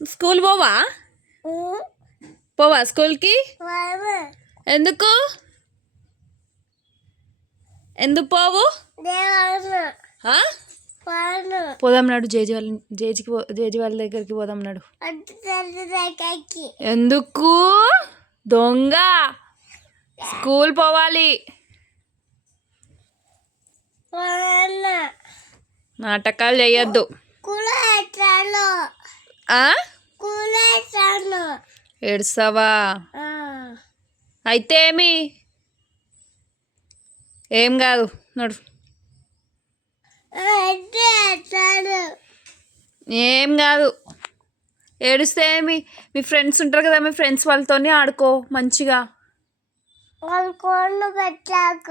school పోవా పోవా స్కూల్కి ఎందుకు ఎందుకు పోవు పోదాం నాడు జేజీ వాళ్ళ దగ్గరికి పోదాం నాడు ఎందుకు దొంగ స్కూల్ పోవాలి నాటకాలు చేయొద్దు ఏడుస్తావా అయితే ఏం కాదు నడు ఏం కాదు ఏడుస్తే మీ ఫ్రెండ్స్ ఉంటారు కదా మీ ఫ్రెండ్స్ వాళ్ళతోనే ఆడుకో మంచిగా పెట్టాక